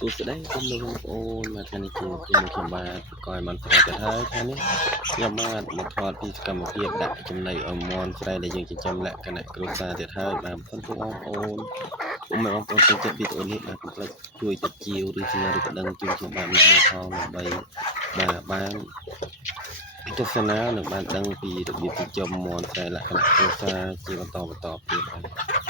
សួស្តីគុំលោកបងប្អូនមកថ្ងៃនេះជួបជាមួយខ្ញុំបាទក៏ឲ្យបានស្រាប់ទៅហើយថ្ងៃនេះខ្ញុំបាទមកថតពីសកម្មភាពដាក់ចំណីអមនស្រីដែលយើងចិញ្ចឹមលក្ខណៈគ្រួសារទៀតហើយបាទបងប្អូនបងប្អូនចូលចិត្តវីដេអូនេះបាទកុំភ្លេចជួយចុចជាវឬសម្រាប់ដឹងជូនខ្ញុំបាទមកផងដើម្បីបាទបានទស្សនានិងបានដឹងពីរបៀបចិញ្ចឹមមនស្រីលក្ខណៈគ្រួសារជាបន្តទៀតបាទ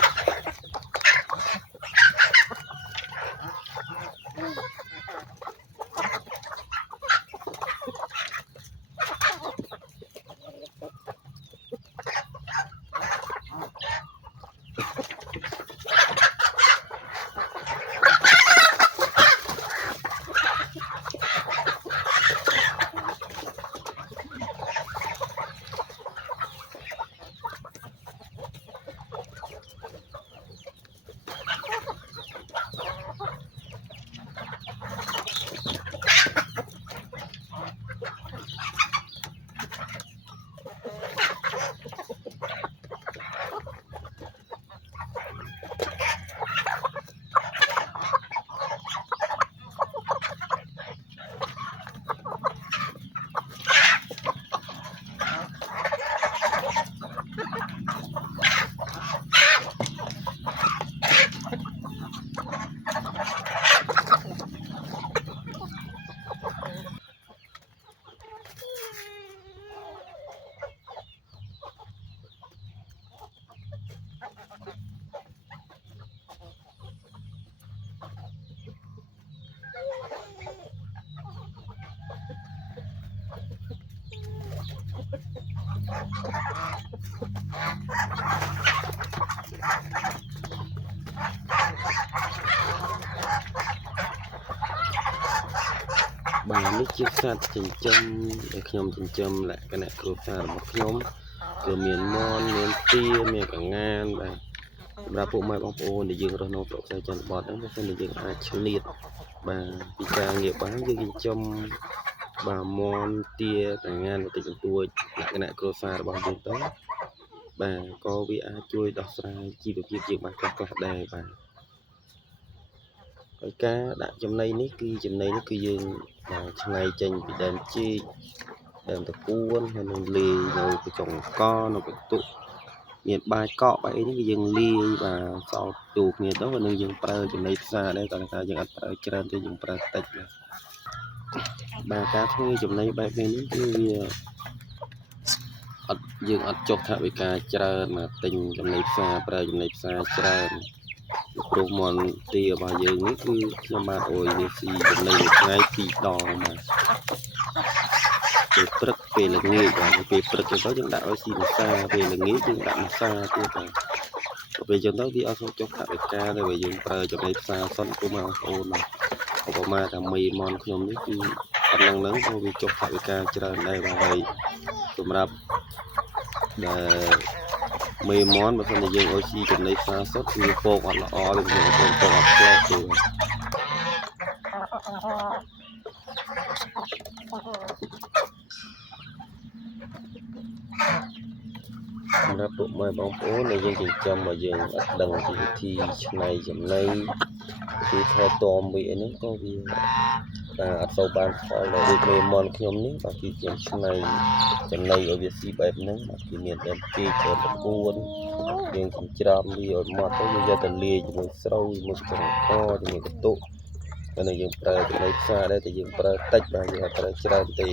បាទនេះជាសត្វចិញ្ចឹមដែលខ្ញុំចិញ្ចឹមលក្ខណៈគ្រួសាររបស់ខ្ញុំគឺមានមនមានទាមានកងានបាទសម្រាប់ពួកម៉ែបងប្អូនដែលយើងរស់នៅប្រទេសចន្ទបតហ្នឹងបើសិនជាយើងអាចឆ្លៀតបាទពីការងារបានយើងចិញ្ចឹមបាទមនទាកងានបន្តិចបន្តួចលក្ខណៈគ្រួសាររបស់យើងទៅបាទក៏វាអាចជួយដោះស្រាយជីវភាពយើងបានខ្លះដែរបាទហើយការដាក់ចំណីនេះគឺយើងឆ្នៃចេញពីដើមចេកដើមតពួនហើយនឹងលាយនៅកញ្ចុងកនៅកន្ទុកមានបាយកកបាយនេះគឺយើងលាយបាទសោតទូគ្នាទៅហើយនឹងយើងប្រើចំណីផ្សារដែរតែថាយើងអត់ប្រើច្រើនទេយើងប្រើតិចបាទការធ្វើចំណីបែបនេះគឺវាយើងអត់ចុះថវិកាច្រើនមកទិញចំណីផ្សារប្រើចំណីផ្សារច្រើនព្រោះមនទារបស់យើងនេះគឺខ្ញុំបានអុយវាស៊ីចំណីមួយថ្ងៃ2ដងបាទពេលព្រឹកពេលល្ងាចបាទពេលព្រឹកទៅយើងដាក់ឲ្យស៊ីម្សាពេលល្ងាចយើងដាក់ម្សាទៀតបាទពេលចឹងទៅវាអត់សូវចុះថវិកាទេបើយើងប្រើចំណីផ្សារសុនគុំបងប្អូនឧបមាថាមីមនខ្ញុំនេះគឺប៉ុណ្ណឹងក៏វាចុះថវិកាច្រើនដែរបាទហើយសម្រាប់ដែលមេមនបើមិនយើងឲ្យស៊ីចំណីផ្សារសុទ្ធគឺពកអត់ល្អទេបងប្អូនពកអត់ផ្លែទេសម្រាប់ពួកម៉ែបងប្អូនដែលយើងចិញ្ចឹមមកយើងអត់ដឹងពីវិធីឆ្នៃចំណីពីថែទាំវាអីហ្នឹងក៏វាបាទអត់សូវបានផលដល់ដូចមេមនខ្ញុំនេះបាទគឺខ្ញុំឆ្នៃចំណីឲ្យវាស៊ីបែបហ្នឹងបាទគឺមានដើមចេកដើមតពួនយើងចិញ្ច្រាំវាឲ្យម៉ត់ទៅយើងយកទៅលាយជាមួយស្រូវជាមួយកង្កជាមួយកន្ទុកហើយនឹងយើងប្រើចំណីផ្សារដែរតែយើងប្រើតិចបាទយើងអត់ប្រើច្រើនទេ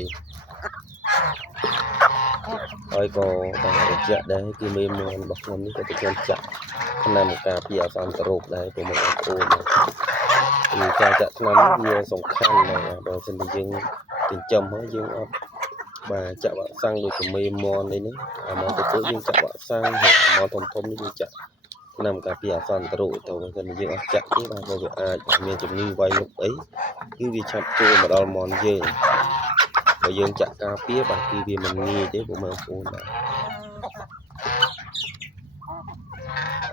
ហើយក៏បានបញ្ជាក់ដែរគឺមេមនរបស់ខ្ញុំនេះក៏ទៅខ្ញុំចាក់ថ្នាំការពារអសន្នរោគដែរព្រោះបងប្អូនគឺការចាក់ថ្នាំវាសំខាន់ណាស់បើមិនតែយើងចិញ្ចឹមហើយយើងអត់បាទចាក់វ៉ាក់សាំងដូចជាមេមននេះអាមកទៅយើងចាក់វ៉ាក់សាំងហើយអាមកធំនេះយើងចាក់ថ្នាំការពារអសន្នរោគទៅបើមិនយើងអត់ចាក់ទេបាទវាអាចមានជំងឺវាយលុកអីគឺវាឆាប់ចូលមកដល់មនយើងបើយើងចាក់ការពារបាទគឺវាមិនងាយទេបងប្អូនបាទ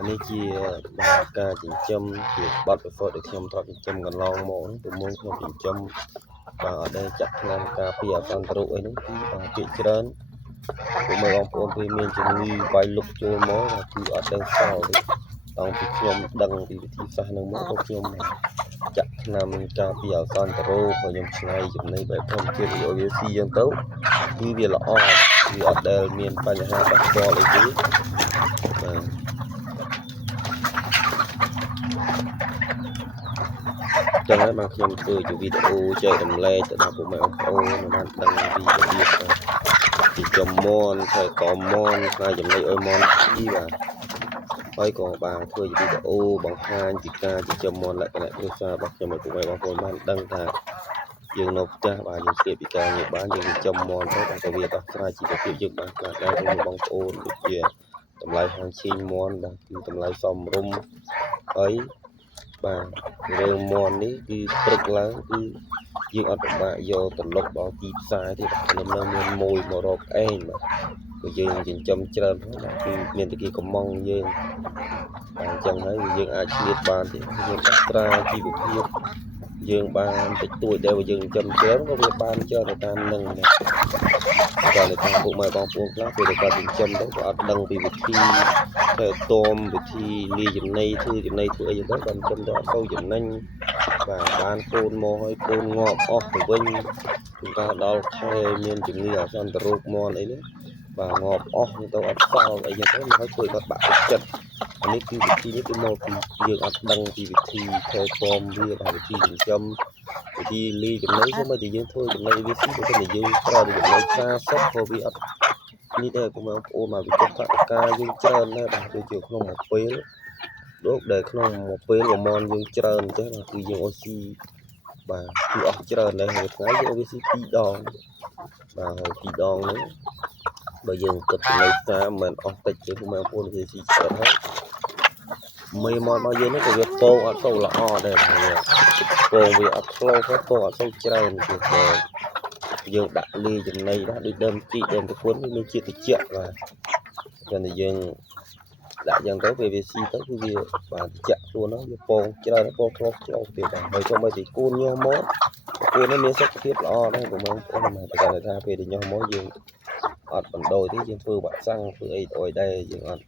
នេះជាការចិញ្ចឹមជាបទពិសោធន៍ដែលខ្ញុំធ្លាប់ចិញ្ចឹមកន្លងមកហ្នឹងពីមុនខ្ញុំចិញ្ចឹមបាទអត់ដែលចាក់ថ្នាំការពារអសន្នរោគអីហ្នឹងគឺបាទភាគច្រើនពួកបងប្អូនពេលមានជំងឺវាយលុកចូលមកគឺអត់ដឹងសល់ទេតាំងពីខ្ញុំដឹងពីវិធីសាស្ត្រហ្នឹងមកក៏ខ្ញុំ ចាក់ឆ្នាំការពីអសន្តរោគខ្ញុំឆ្នៃចំណីបែបធម្មជាតិឲ្យវាស៊ីយ៉ាងទៅគឺវាល្អវាអត់ដែលមានបញ្ហាប៉ះពាល់អីទេបាទចឹងហើយបាទខ្ញុំធ្វើជាវីដេអូចែករំលែកទៅដល់ពុកម៉ែបងប្អូនបានដឹងពីរបៀបពីចំមន់ហើយកមន់ខ្លាយចំណីឲ្យមន់ទីបាទហើយក៏បានធ្វើជាវីដេអូបង្ហាញពីការចិញ្ចឹមមន់លក្ខណៈគ្រួសាររបស់ខ្ញុំឲ្យពុកម៉ែបងប្អូនបានដឹងថាយើងនៅផ្ទះបាទយើងស្ទាបពីការងារបានយើងចិញ្ចឹមមន់ទៅតែវាដោះស្រាយជីវភាពយើងបានខ្លះដែរក្នុងបងប្អូនដូចជាតម្លៃហាងឈីងមន់បាទគឺតម្លៃសមរម្យហើយបាទរឿងមន់នេះគឺព្រឹកឡើងគឺយើងអត់ពិបាកយកទៅលុបដល់ទីផ្សារទេខ្ញុំនៅមានមួយមករកឯងបាទព្រោះយើងចិញ្ចឹមច្រើនហើយបាទគឺមានតែគេកំងយើងបាទអញ្ចឹងហើយយើងអាចឆ្លៀតបានទេយើងដោះស្រាយជីវភាពយើងបានតិចតួចដែលយើងចិញ្ចឹមច្រើនក៏វាបានច្រើនទៅតាមនឹងដែរគាត់នៅតាមពុកម៉ែបងប្អូនខ្លះពេលដែលគាត់ចិញ្ចឹមទៅគាត់អត់ដឹងពីវិធីទៅតមវិធីលាយចំណីធ្វើចំណីធ្វើអីទៅគាត់ចិញ្ចឹមទៅអត់ទៅចំណេញបាទបានកូនមកហើយកូនងាប់អស់ទៅវិញគឺថាដល់ខែមានជំងឺអសន្នរោគមន់អីនេះបាទងាប់អស់ទៅអត់សល់អីចឹងទៅហើយជួយគាត់បាក់ទឹកចិត្តនេះគឺវិធីនេះគឺមកពីយើងអត់ដឹងពីវិធីធ្វើពំវាបាទវិធីចិញ្ចឹមវិធីលីចំណីក៏មិនតែយើងធ្វើចំណីវាស៊ីទៅតែយើងប្រើចំណី40ក៏វាអត់នេះដែរបងប្អូនមកវិចថវិកាយើងច្រើនដែរបាទដូចជាក្នុងមួយពេលដូចដែលក្នុងមួយពេលប្រមាណយើងច្រើនអញ្ចឹងគឺយើងអត់ស៊ីបាទគឺអស់ច្រើនដែរមួយថ្ងៃយើងវាស៊ី2ដងបាទហើយ2ដងនេះបើយើងគិតចំណីផ្សារមិនអស់តិចទេបងប្អូនវាស៊ីច្រើនហើយមេមករបស់យើងនេះក៏វាពងអត់ទៅល្អដែរបាទពងវាអត់ខ្លោហើយពងអត់ទៅច្រើនទេយើងដាក់លីចំណីដែរដូចដើមជីដើមប្រពន្ធមានជាតិត្រជាក់បាទតែយើងដាក់យ៉ាងទៅពេលវាស៊ីទៅគឺវាបាទត្រជាក់ខ្លួនហ្នឹងវាពងច្រើនពងខ្លោទៀតបាទហើយចូលមកទីគូនញោមមកគូននេះមានសុខភាពល្អដែរបងប្អូនតែគាត់ថាពេលដែលញោមមកយើងអត់បណ្ដោយទេយើងធ្វើវ៉ាក់សាំងធ្វើអីទៅអីដែរយើងអត់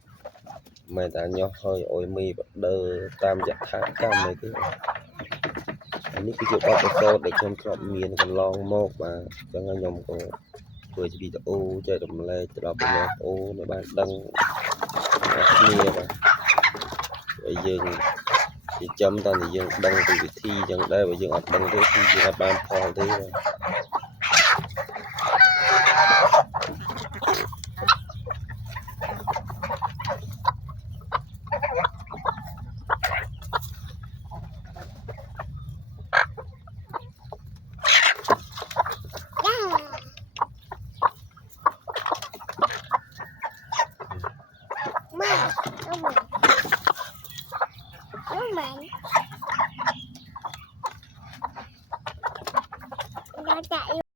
មិនតែញោះហើយអុយមីបដឺតាមយថាកម្មអីទេនេះគឺជាបទពិសោធន៍ដែលខ្ញុំធ្លាប់មានកន្លងមកបាទអញ្ចឹងខ្ញុំក៏ធ្វើជាវីដេអូចែករំលែកទៅដល់បងប្អូនឲ្យបានដឹងគ្នាបាទហើយយើងចិញ្ចឹមតើយើងដឹងពីវិធីអញ្ចឹងដែរបើយើងអត់ដឹងទេគឺយើងអត់បានផលទេបាទ